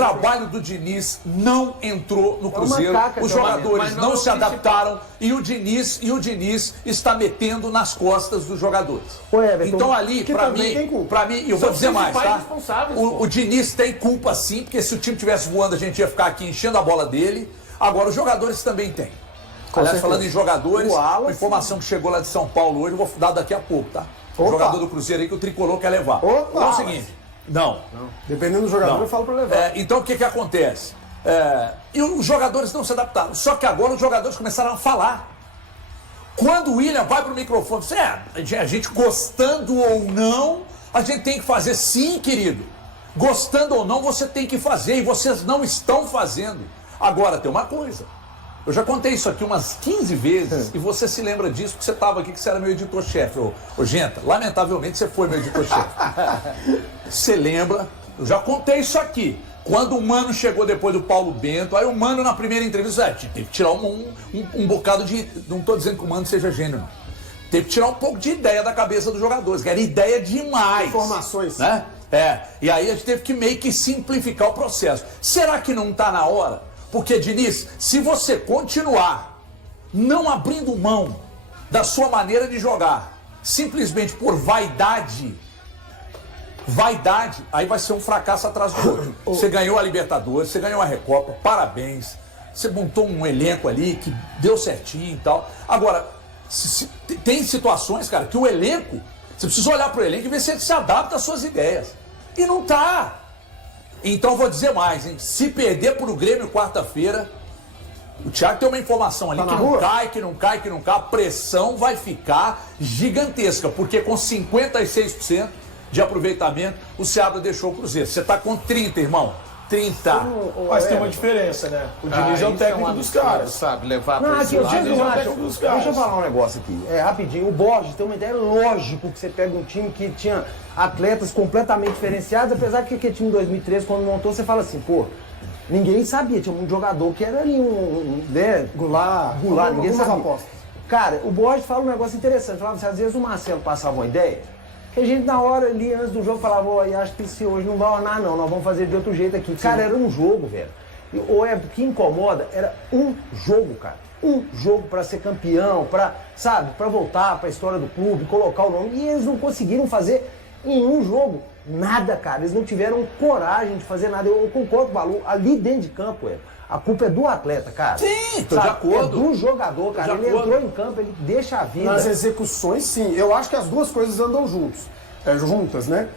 trabalho do Diniz não entrou no Cruzeiro, os jogadores não se adaptaram e o Diniz está metendo nas costas dos jogadores. Então ali, para mim, eu vou dizer mais, tá? O Diniz tem culpa sim, porque se o time tivesse voando a gente ia ficar aqui enchendo a bola dele. Agora, os jogadores também têm. Aliás, falando em jogadores, uma informação que chegou lá de São Paulo hoje, eu vou dar daqui a pouco, tá? O jogador do Cruzeiro aí que o Tricolor quer levar. Então é o seguinte, não. Dependendo do jogador, eu falo pra levar. Então o que acontece? E os jogadores não se adaptaram. Só que agora os jogadores começaram a falar. Quando o William vai pro microfone, a gente gostando ou não, a gente tem que fazer sim, querido. Gostando ou não, você tem que fazer e vocês não estão fazendo. Agora, tem uma coisa. Eu já contei isso aqui umas 15 vezes e você se lembra disso porque você estava aqui, que você era meu editor-chefe. Ô, Genta, lamentavelmente você foi meu editor-chefe. Você lembra? Eu já contei isso aqui. Quando o Mano chegou depois do Paulo Bento, aí o Mano na primeira entrevista, teve que tirar um bocado de... Não estou dizendo que o Mano seja gênio, não. Teve que tirar um pouco de ideia da cabeça dos jogadores, que era ideia demais. Informações. Né? E aí a gente teve que meio que simplificar o processo. Será que não está na hora? Porque, Diniz, se você continuar não abrindo mão da sua maneira de jogar, simplesmente por vaidade, aí vai ser um fracasso atrás do outro. Você ganhou a Libertadores, você ganhou a Recopa, parabéns. Você montou um elenco ali que deu certinho e tal. Agora, tem situações, cara, que o elenco, você precisa olhar para o elenco e ver se ele se adapta às suas ideias. E não tá. Então vou dizer mais, hein? Se perder pro Grêmio quarta-feira, o Thiago tem uma informação ali que não cai, a pressão vai ficar gigantesca, porque com 56% de aproveitamento, o Seabra deixou o Cruzeiro. Você tá com 30, irmão. 30. Mas tem uma diferença, né? O Diniz é o técnico dos caras. Sabe, levar pra esse lado. Deixa eu falar um negócio aqui. Rapidinho. O Borges tem uma ideia, lógico que você pega um time que tinha atletas completamente diferenciados, apesar que aquele time em 2013, quando montou, você fala assim, pô, ninguém sabia. Tinha um jogador que era ali Goulart, ninguém sabia. Cara, o Borges fala um negócio interessante. Falava assim, às vezes o Marcelo passava uma ideia, que a gente na hora ali, antes do jogo, falava, acho que se hoje não vai ornar não, nós vamos fazer de outro jeito aqui. Sim. Cara, era um jogo, velho. O que incomoda era um jogo, cara. Um jogo pra ser campeão, pra voltar pra história do clube, colocar o nome. E eles não conseguiram fazer em um jogo nada, cara. Eles não tiveram coragem de fazer nada. Eu concordo com o Balu, ali dentro de campo, a culpa é do atleta, cara. Sim, tô de acordo. É do jogador, cara. Ele entrou em campo, ele deixa a vida. Nas execuções, sim. Eu acho que as duas coisas andam juntas, né?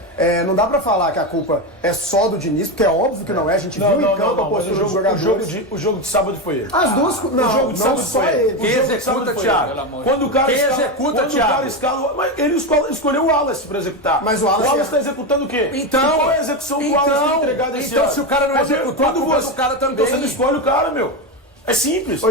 Não dá pra falar que a culpa é só do Diniz, porque é óbvio que não é. A gente viu em campo a postura dos jogadores. O jogo de sábado foi ele. As duas... Não, não só ele. Quem executa, Thiago? Quando o cara escala... Mas ele escolheu o Wallace pra executar. Mas o Wallace tá executando o quê? Então... Qual é a execução do Wallace entregada esse ano? Então, se o cara não executou, a culpa do cara também. Então você não escolhe o cara, meu. É simples.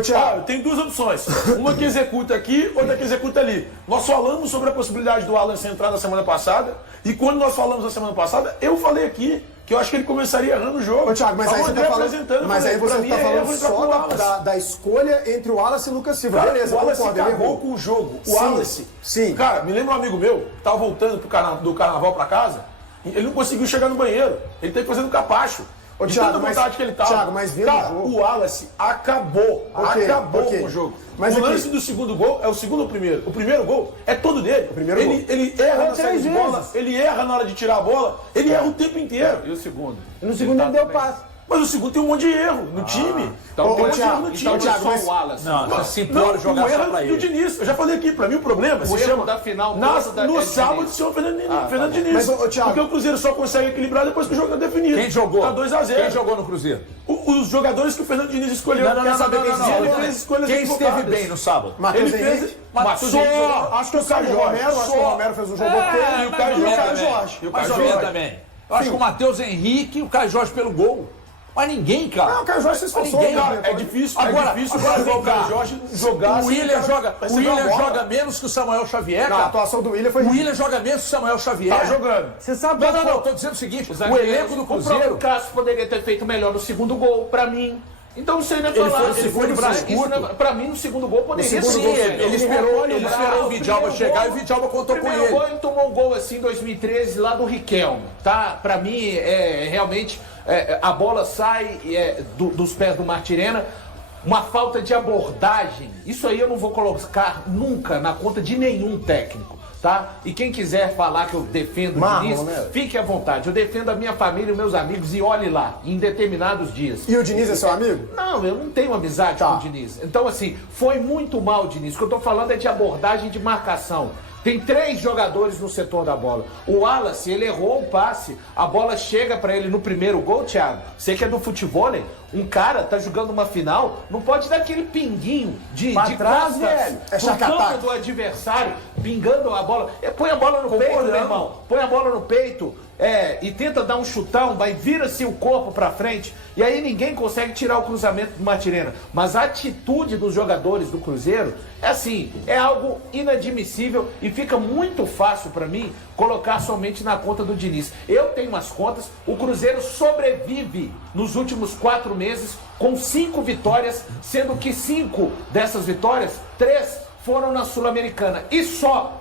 Tem duas opções. Uma que executa aqui, outra que executa ali. Nós falamos sobre a possibilidade do Wallace entrar na semana passada. E quando nós falamos na semana passada, eu falei aqui que eu acho que ele começaria errando o jogo. Thiago, mas aí você tá falando, só da escolha entre o Wallace e o Lucas Silva. Cara, beleza, o Wallace concordo, acabou com o jogo. O Wallace, sim. Cara, me lembra um amigo meu, que tava voltando do carnaval pra casa, ele não conseguiu chegar no banheiro. Ele teve que fazer um capacho. De tanta vontade que ele tava. Thiago, mas vendo cara, o jogo... o Wallace acabou com o jogo. Mas o lance do segundo gol é o segundo ou o primeiro? O primeiro gol é todo dele. Ele erra na saída de bola, ele erra na hora de tirar a bola, ele erra o tempo inteiro. E o segundo? E no segundo ele deu passe. Mas o segundo tem um monte de erro no time. Então tem um monte de erro no time. Thiago, mas... o Wallace. Não, se pode jogar só pra ele. O Diniz, eu já falei aqui, pra mim o problema se chama... da final no sábado se chama Fernando Diniz. Mas, porque o Cruzeiro só consegue equilibrar depois que o jogo é definido. Quem jogou? Tá 2-0. Quem jogou no Cruzeiro? Os jogadores que o Fernando Diniz escolheu. Quem esteve bem no sábado? Matheus Henrique. Acho que o Caio Jorge. Acho que o Romero fez um jogo ok. E o Caio Jorge. Mais ou menos também. Eu acho que o Matheus Henrique e o Caio Jorge pelo gol. Mas ninguém, cara. Não, o Caio Jorge se esforçou. É difícil agora o Caio Jorge jogar. O William joga menos que o Samuel Xavier, cara. A atuação do William foi... O William joga menos que o Samuel Xavier. Tá jogando. Você sabe... Não, tô dizendo o seguinte, o elenco do Cruzeiro... O Cássio poderia ter feito melhor no segundo gol, pra mim. Então isso aí não é Ele falar. foi no segundo braço curto. Pra mim, no segundo gol poderia Sim, ser. ele esperou o Vidalba chegar e o Vidalba contou com Primeiro ele. gol, ele tomou um gol assim em 2013 lá do Riquelme, tá? Pra mim, realmente, a bola sai dos pés do Martirena. Uma falta de abordagem. Isso aí eu não vou colocar nunca na conta de nenhum técnico, tá? E quem quiser falar que eu defendo o Diniz, fique à vontade. Eu defendo a minha família e meus amigos e olhe lá, em determinados dias. E o Diniz é seu amigo? Não, eu não tenho amizade com o Diniz. Então, assim, foi muito mal o Diniz. O que eu tô falando é de abordagem de marcação. Tem 3 jogadores no setor da bola. O Wallace, ele errou o passe. A bola chega pra ele no primeiro gol, Thiago. Você que é do futebol, hein? Um cara tá jogando uma final, não pode dar aquele pinguinho de trás, costas velho. pro campo do adversário, pingando a bola. Põe a bola no peito, meu irmão. Põe a bola no peito. E tenta dar um chutão, vai vira-se o corpo pra frente, e aí ninguém consegue tirar o cruzamento do Martirena. Mas a atitude dos jogadores do Cruzeiro é algo inadmissível e fica muito fácil pra mim colocar somente na conta do Diniz. Eu tenho umas contas, o Cruzeiro sobrevive nos últimos 4 meses com 5 vitórias, sendo que 5 dessas vitórias, 3 foram na Sul-Americana. E só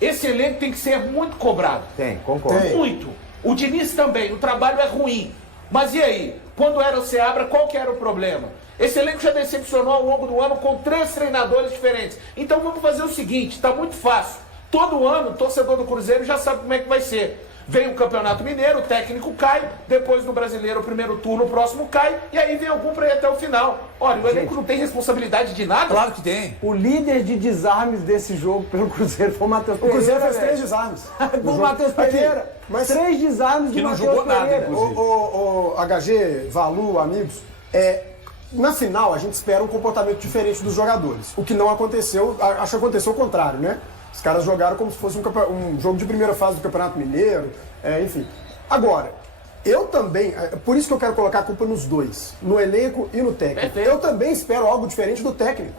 esse elenco tem que ser muito cobrado. Tem, concordo. Muito. O Diniz também, o trabalho é ruim. Mas e aí? Quando era o Seabra, qual que era o problema? Esse elenco já decepcionou ao longo do ano com 3 treinadores diferentes. Então vamos fazer o seguinte, tá muito fácil. Todo ano, o torcedor do Cruzeiro já sabe como é que vai ser. Vem o Campeonato Mineiro, o técnico cai, depois no Brasileiro, o primeiro turno, o próximo cai, e aí vem algum para ir até o final. Olha, o elenco não tem responsabilidade de nada. Claro que tem. O líder de desarmes desse jogo pelo Cruzeiro foi o Matheus Pereira. O Cruzeiro fez velho. 3 desarmes. O Matheus Pereira. Mas 3 desarmes que de não Matheus jogou nada, Pereira. inclusive. O HG, Valu, amigos, na final a gente espera um comportamento diferente dos jogadores. O que não aconteceu, acho que aconteceu o contrário, né? Os caras jogaram como se fosse um jogo de primeira fase do Campeonato Mineiro, enfim. Agora, eu também, por isso que eu quero colocar a culpa nos dois, no elenco e no técnico. Perfeito. Eu também espero algo diferente do técnico.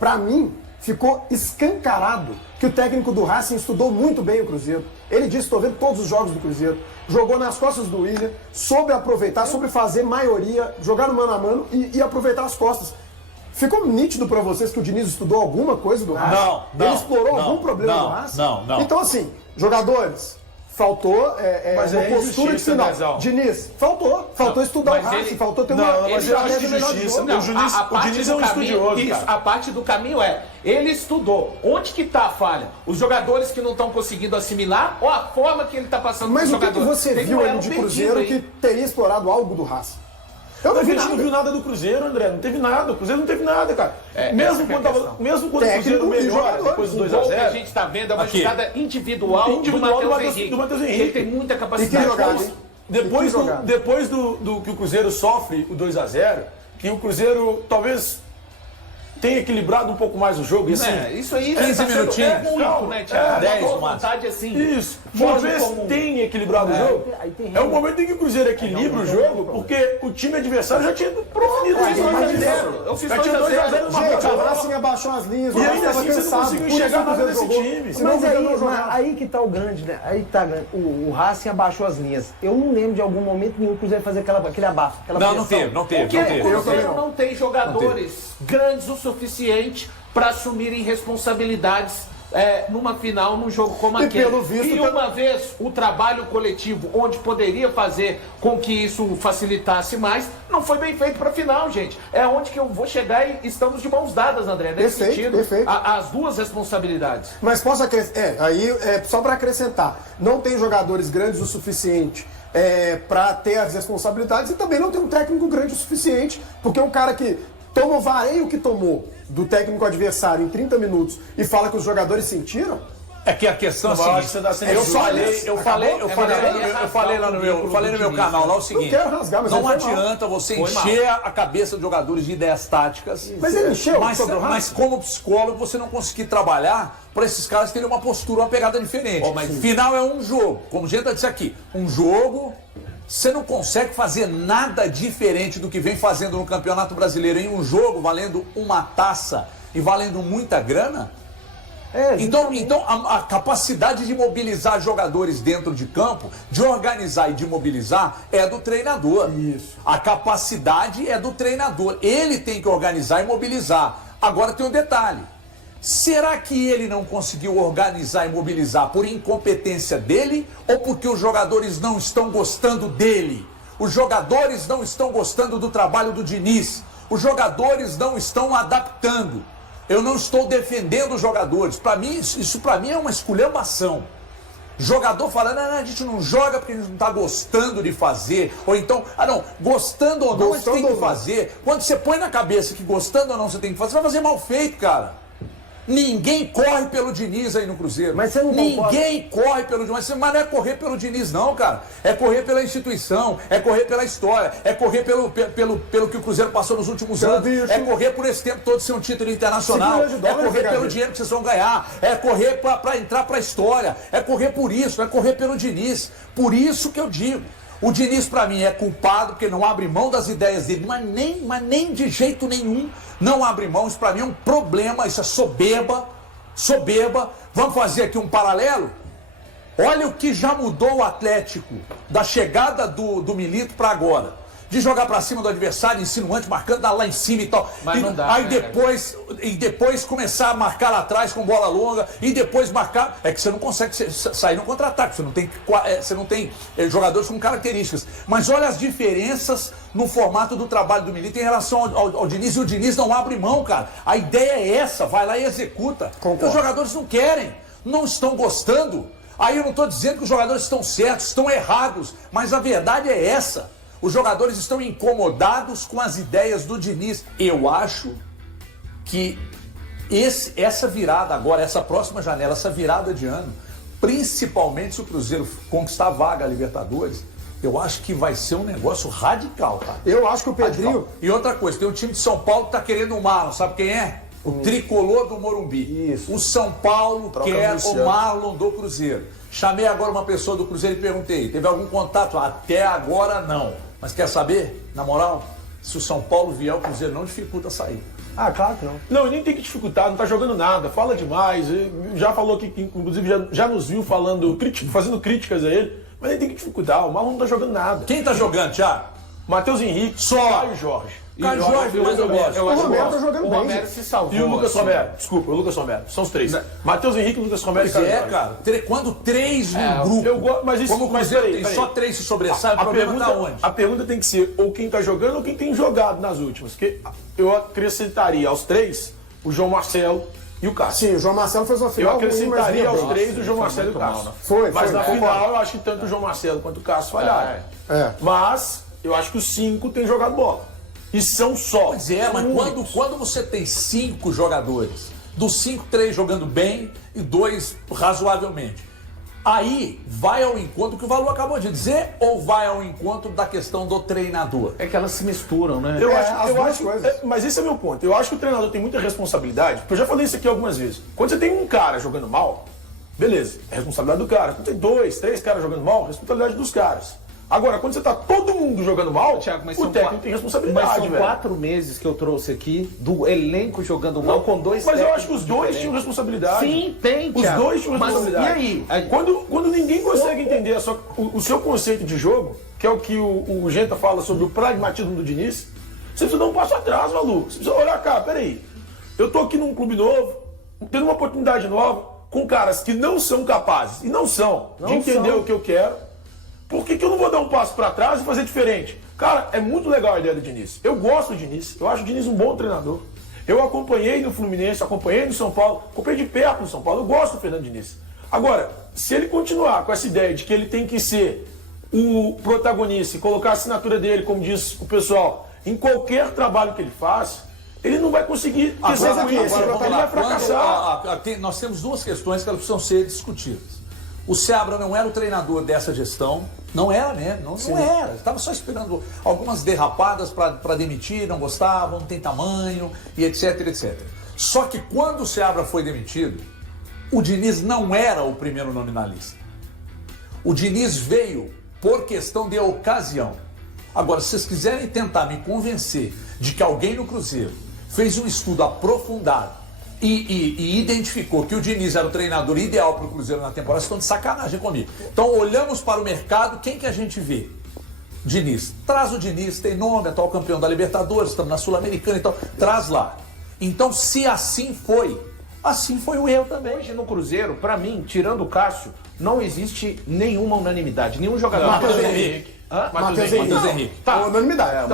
Pra mim, ficou escancarado que o técnico do Racing estudou muito bem o Cruzeiro. Ele disse, estou vendo todos os jogos do Cruzeiro, jogou nas costas do William, soube aproveitar, soube fazer maioria, jogar no mano a mano e aproveitar as costas. Ficou nítido pra vocês que o Diniz estudou alguma coisa do Racing? Não. Ele explorou algum problema do Racing? Não. Então, assim, jogadores, faltou uma postura de final. Diniz, faltou estudar o Racing, faltou ter uma mas eu acho que estratégia melhor de justiça. jogo. O Diniz é um estudioso, isso, cara. a parte do caminho ele estudou. Onde que tá a falha? Os jogadores que não estão conseguindo assimilar ou a forma que ele tá passando Mas pro o que jogador? você Tem viu um aí elo de perdido Cruzeiro aí. que teria explorado algo do Racing? Eu não A vi gente não nada. viu nada do Cruzeiro, André. Não teve nada. O Cruzeiro não teve nada, cara. essa Mesmo é a quando o Cruzeiro Técnico e melhora jogador. depois do O gol que a 2x0. gente tá vendo é uma Aqui. jogada individual do Matheus Henrique. Ele tem muita capacidade. E que jogada, hein? Depois do que o Cruzeiro sofre o 2x0, que o Cruzeiro talvez tenha equilibrado um pouco mais o jogo. E, assim, Isso aí 15 tá sendo minutinhos. muito, né, Thiago? 10 Uma no máximo. vontade assim. Isso. fora do Talvez comum. tenha equilibrado o jogo. Aí tem É o momento em que o Cruzeiro equilibra o jogo, porque o time adversário já tinha profinido Eu fiz 2 a 0. Já Eu fiz tinha 2 a 0. 2x0 no Gente, o marcador. Racing abaixou as linhas, o E Racing ainda estava assim você não cansado. conseguiu por isso enxergar que o nada Cruzeiro desse jogou. time. Senão o Mas Cruzeiro aí, não jogava. aí que tá o grande, né? Aí que tá grande. O Racing abaixou as linhas. Eu não lembro de algum momento nenhum o Cruzeiro fazer aquele abafo, aquela Não pressão. teve. Porque Não teve. o Cruzeiro não tem jogadores grandes o suficiente para assumirem responsabilidades numa final, num jogo como E aquele. pelo visto, E uma vez o trabalho coletivo, onde poderia fazer com que isso facilitasse mais, não foi bem feito para a final, gente. É onde que eu vou chegar e estamos de mãos dadas, André, nesse Perfeito, sentido. perfeito. As duas responsabilidades. Mas posso acrescentar? Só para acrescentar, não tem jogadores grandes o suficiente para ter as responsabilidades e também não tem um técnico grande o suficiente, porque um cara que toma o vareio que tomou do técnico adversário em 30 minutos e fala que os jogadores sentiram. É que a questão é a Eu acho que seguinte, você tá sendo eu injusto. falei lá no meu canal lá o seguinte, Não quero rasgar, mas não ele foi mal. adianta você encher a cabeça de jogadores de ideias táticas, Mas ele encheu sobre o Racing? mas como psicólogo você não conseguir trabalhar para esses caras terem uma postura, uma pegada diferente. Final é um jogo, como a gente disse aqui, um jogo. Você não consegue fazer nada diferente do que vem fazendo no Campeonato Brasileiro em um jogo valendo uma taça e valendo muita grana? Então a capacidade de mobilizar jogadores dentro de campo, de organizar e de mobilizar, é do treinador. Isso. A capacidade é do treinador. Ele tem que organizar e mobilizar. Agora tem um detalhe. Será que ele não conseguiu organizar e mobilizar por incompetência dele ou porque os jogadores não estão gostando dele? Os jogadores não estão gostando do trabalho do Diniz. Os jogadores não estão adaptando. Eu não estou defendendo os jogadores. Para mim, isso para mim é uma esculhambação. Jogador falando, não, a gente não joga porque a gente não está gostando de fazer. Ou então, gostando ou não, a gente tem que fazer. Quando você põe na cabeça que gostando ou não você tem que fazer, você vai fazer mal feito, cara. Ninguém corre pelo Diniz aí no Cruzeiro. Mas você não Ninguém corre pelo Diniz. Mas não é correr pelo Diniz, não, cara. É correr pela instituição, é correr pela história, é correr pelo que o Cruzeiro passou nos últimos anos. É correr por esse tempo todo ser um título internacional. É correr pelo dinheiro que vocês vão ganhar. É correr para entrar para a história. É correr por isso, é correr pelo Diniz. Por isso que eu digo. O Diniz, para mim, é culpado porque não abre mão das ideias dele, mas nem de jeito nenhum não abre mão. Isso, para mim, é um problema, isso é soberba. Vamos fazer aqui um paralelo? Olha o que já mudou o Atlético da chegada do Milito para agora. De jogar para cima do adversário, insinuante, marcando lá em cima e tal. Mas não dá, aí depois começar a marcar lá atrás com bola longa e depois marcar. É que você não consegue sair no contra-ataque, você não tem jogadores com características. Mas olha as diferenças no formato do trabalho do Milito em relação ao Diniz. E o Diniz não abre mão, cara. A ideia é essa, vai lá e executa. Os jogadores não querem, não estão gostando. Aí eu não estou dizendo que os jogadores estão certos, estão errados, mas a verdade é essa. Os jogadores estão incomodados com as ideias do Diniz. Eu acho que essa virada agora, essa próxima janela, essa virada de ano, principalmente se o Cruzeiro conquistar a vaga a Libertadores, eu acho que vai ser um negócio radical, cara. Eu acho que o Pedrinho... Radical. E outra coisa, tem um time de São Paulo que tá querendo o Marlon, sabe quem é? O tricolor do Morumbi. Isso. O São Paulo quer o Marlon do Cruzeiro. Chamei agora uma pessoa do Cruzeiro e perguntei, teve algum contato? Até agora não. Mas quer saber, na moral, se o São Paulo vier, o Cruzeiro não dificulta sair. Ah, claro que não. Não, nem tem que dificultar, não tá jogando nada, fala demais. Já falou que, inclusive, já nos viu fazendo críticas a ele, mas nem tem que dificultar, o Marlon não tá jogando nada. Quem tá jogando, Thiago? Matheus Henrique, Caio Jorge. Caio Jorge, mais ou menos. O Romero tá jogando O bem. Romero se salvou. E o Lucas assim. Romero. Desculpa, o Lucas Romero. São os três. Matheus Henrique, Lucas Romero e Caio Jorge. Cara. Quando três num grupo, mas isso, como o Cruzeiro tem só três se sobressai, o problema tá onde? A pergunta tem que ser ou quem tá jogando ou quem tem jogado nas últimas. Porque eu acrescentaria aos três o João Marcelo e o Cássio. Sim, o João Marcelo fez uma Eu final ruim, mas acrescentaria vinha aos bem. três o João Marcelo e o Cássio. Mas na final eu acho que tanto o João Marcelo quanto o Cássio falharam. Mas eu acho que os 5 têm jogado bola. E são só. Pois é, mas quando você tem 5 jogadores, dos 5, 3 jogando bem e 2 razoavelmente, aí vai ao encontro do que o Valu acabou de dizer ou vai ao encontro da questão do treinador? É que elas se misturam, né? Eu as duas acho coisas. mas esse é o meu ponto. Eu acho que o treinador tem muita responsabilidade, porque eu já falei isso aqui algumas vezes. Quando você tem um cara jogando mal, beleza, é responsabilidade do cara. Quando tem 2, 3 caras jogando mal, é responsabilidade dos caras. Agora, quando você tá todo mundo jogando mal, Thiago, mas o técnico tem responsabilidade, mas são velho. 4 meses que eu trouxe aqui do elenco jogando mal com 2 Mas eu técnicos acho que os dois tinham responsabilidade. Sim, tem, Os Thiago. dois tinham Mas responsabilidade. e aí? Quando ninguém consegue entender o seu conceito de jogo, que é o que o Genta fala sobre o pragmatismo do Diniz, você precisa dar um passo atrás, Valu. Você precisa olhar, cara, peraí. Eu tô aqui num clube novo, tendo uma oportunidade nova, com caras que não são capazes, e não são, de entender o que eu quero. Por que eu não vou dar um passo para trás e fazer diferente? Cara, é muito legal a ideia do Diniz. Eu gosto do Diniz. Eu acho o Diniz um bom treinador. Eu acompanhei no Fluminense, acompanhei no São Paulo, acompanhei de perto no São Paulo. Eu gosto do Fernando Diniz. Agora, se ele continuar com essa ideia de que ele tem que ser o protagonista e colocar a assinatura dele, como diz o pessoal, em qualquer trabalho que ele faz, ele não vai conseguir Agora, ele vai fracassar. Nós temos 2 questões que elas precisam ser discutidas. O Seabra não era o treinador dessa gestão, não era mesmo, não era. Estava só esperando algumas derrapadas para demitir, não gostavam, não tem tamanho e etc, etc. Só que quando o Seabra foi demitido, o Diniz não era o primeiro nome na lista. O Diniz veio por questão de ocasião. Agora, se vocês quiserem tentar me convencer de que alguém no Cruzeiro fez um estudo aprofundado e identificou que o Diniz era o treinador ideal para o Cruzeiro na temporada, estão de sacanagem comigo. Então, olhamos para o mercado, quem que a gente vê? Diniz. Traz o Diniz, tem nome, atual campeão da Libertadores, estamos na Sul-Americana, então traz lá. Então, se assim foi o erro também. Hoje no Cruzeiro, pra mim, tirando o Cássio, não existe nenhuma unanimidade. Nenhum jogador... Matheus Henrique. Matheus Henrique. Tá. Unanimidade.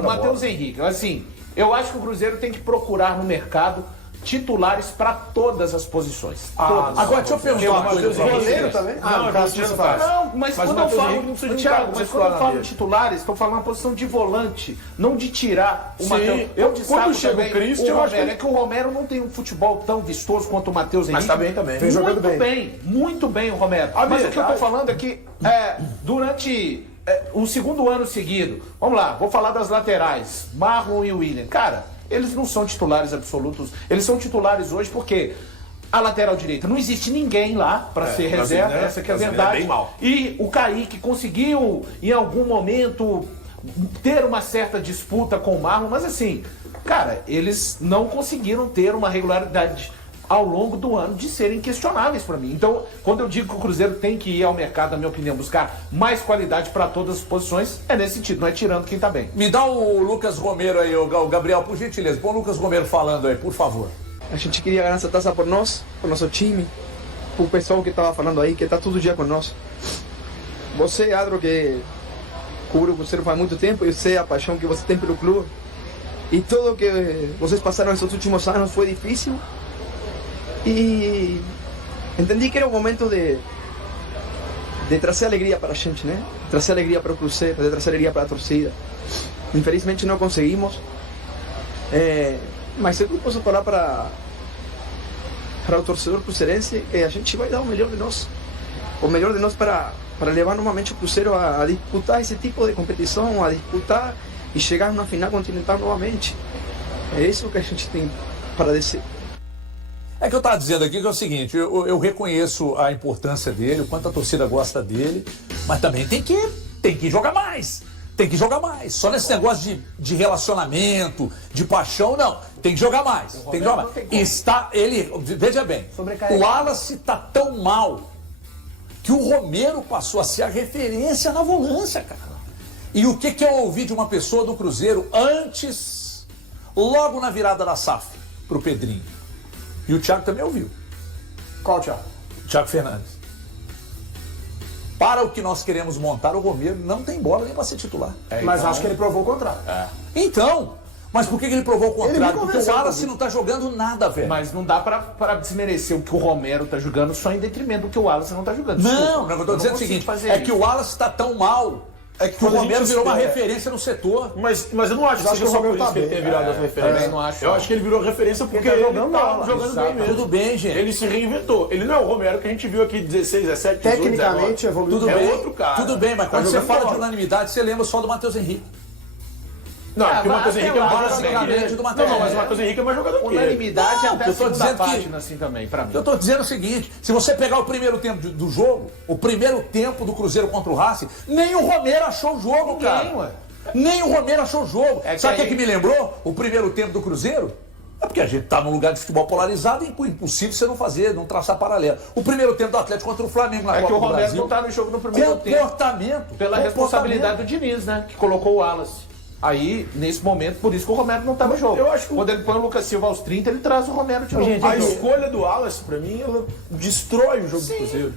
O Matheus Henrique. Assim, eu acho que o Cruzeiro tem que procurar no mercado titulares para todas as posições. Agora, deixa eu perguntar uma coisa. Goleiro também? Não, mas quando eu falo, Thiago, mas quando eu falo titulares, estou falando na posição de volante, não de tirar o Matheus. Eu quando chega o Christian, eu acho que... é que o Romero não tem um futebol tão vistoso quanto o Matheus Henrique. Mas tá bem também. Vem jogando Muito bem o Romero. Mas o que eu tô falando é que durante o segundo ano seguido, vamos lá, vou falar das laterais, Marlon e William. Cara, eles não são titulares absolutos. Eles são titulares hoje porque a lateral direita não existe ninguém lá para ser reserva, essa que é a verdade. Bem mal. E o Kaique conseguiu, em algum momento, ter uma certa disputa com o Marlon, mas assim, cara, eles não conseguiram ter uma regularidade ao longo do ano de serem questionáveis para mim. Então, quando eu digo que o Cruzeiro tem que ir ao mercado, na minha opinião, buscar mais qualidade para todas as posições, é nesse sentido, não é tirando quem tá bem. Me dá o Lucas Romero aí, o Gabriel, por gentileza. Põe o Lucas Romero falando aí, por favor. A gente queria ganhar essa taça por nós, por nosso time, por pessoal que estava falando aí, que está todo dia conosco. Você, Adro, que cobre o Cruzeiro faz muito tempo, eu sei a paixão que você tem pelo clube. E tudo que vocês passaram esses últimos anos foi difícil. E entendi que era o momento de trazer alegria para a gente, né? Trazer alegria para o Cruzeiro, de trazer alegria para a torcida. Infelizmente não conseguimos. Mas eu posso falar para o torcedor cruzeirense que a gente vai dar o melhor de nós. O melhor de nós para levar novamente o Cruzeiro a disputar esse tipo de competição, a disputar e chegar numa final continental novamente. É isso que a gente tem para dizer. É que eu estava dizendo aqui que é o seguinte, eu reconheço a importância dele, o quanto a torcida gosta dele, mas também tem que jogar mais. Tem que jogar mais. Só nesse negócio de relacionamento, de paixão, não. Tem que jogar mais. Tem que jogar mais. Veja bem, o Wallace está tão mal que o Romero passou a ser a referência na volância, cara. E o que eu ouvi de uma pessoa do Cruzeiro antes, logo na virada da SAF, pro Pedrinho? E o Thiago também ouviu. Qual Thiago? Thiago Fernandes. Para o que nós queremos montar, o Romero não tem bola nem para ser titular. Mas acho que ele provou o contrário. Então, mas por que ele provou o contrário? Porque o Wallace não tá jogando nada, velho. Mas não dá pra desmerecer o que o Romero tá jogando só em detrimento do que o Wallace não tá jogando. Não, eu tô dizendo o seguinte, que o Wallace tá tão mal que o Romero virou uma referência no setor. Mas eu não acho que seja só por isso que ele tenha virado essa referência. Eu acho que ele virou referência porque ele tá jogando bem mesmo. Tudo bem, gente. Ele se reinventou. Ele não é o Romero que a gente viu aqui 16, 17, 18, tecnicamente evoluiu. Tudo bem, outro cara. Tudo bem, mas quando você fala de unanimidade, você lembra só do Matheus Henrique. Não, porque o Matheus Henrique é mais jogador do Matheus. Não, mas o Matheus Henrique é mais jogador que ele. Unanimidade até a segunda dizendo página, assim, também, pra mim. Eu tô dizendo o seguinte, se você pegar o primeiro tempo do jogo, o primeiro tempo do Cruzeiro contra o Racing, nem o Romero achou o jogo, cara. Nem o Romero achou o jogo. Sabe o que me lembrou? O primeiro tempo do Cruzeiro? É porque a gente tá num lugar de futebol polarizado e é impossível você não traçar paralelo. O primeiro tempo do Atlético contra o Flamengo na Copa do Brasil. É que o Romero não tá no jogo no primeiro tempo. Comportamento. Pela responsabilidade do Diniz, né? Que colocou o Wallace. Aí, nesse momento, por isso que o Romero não tá no jogo. Eu acho que quando ele põe o Lucas Silva aos 30, ele traz o Romero de novo. A escolha do Wallace, pra mim, ela destrói o jogo do Cruzeiro.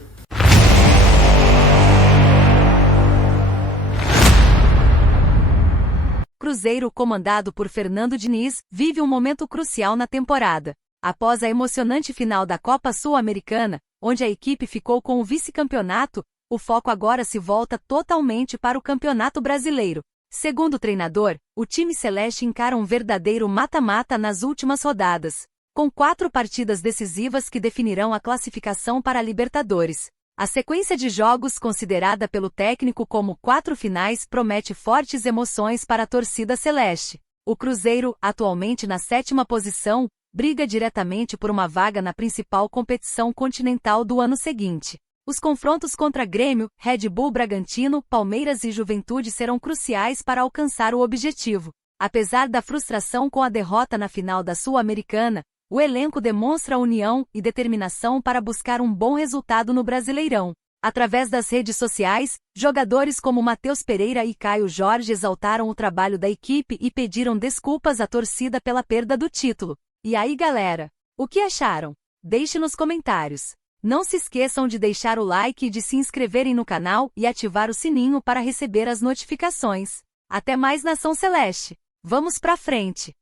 Cruzeiro, comandado por Fernando Diniz, vive um momento crucial na temporada. Após a emocionante final da Copa Sul-Americana, onde a equipe ficou com o vice-campeonato, o foco agora se volta totalmente para o Campeonato Brasileiro. Segundo o treinador, o time celeste encara um verdadeiro mata-mata nas últimas rodadas, com 4 partidas decisivas que definirão a classificação para a Libertadores. A sequência de jogos considerada pelo técnico como 4 finais promete fortes emoções para a torcida celeste. O Cruzeiro, atualmente na 7ª posição, briga diretamente por uma vaga na principal competição continental do ano seguinte. Os confrontos contra Grêmio, Red Bull Bragantino, Palmeiras e Juventude serão cruciais para alcançar o objetivo. Apesar da frustração com a derrota na final da Sul-Americana, O elenco demonstra união e determinação para buscar um bom resultado no Brasileirão. Através das redes sociais, jogadores como Matheus Pereira e Caio Jorge exaltaram o trabalho da equipe e pediram desculpas à torcida pela perda do título. E aí, galera? O que acharam? Deixe nos comentários. Não se esqueçam de deixar o like e de se inscreverem no canal e ativar o sininho para receber as notificações. Até mais, Nação Celeste! Vamos pra frente!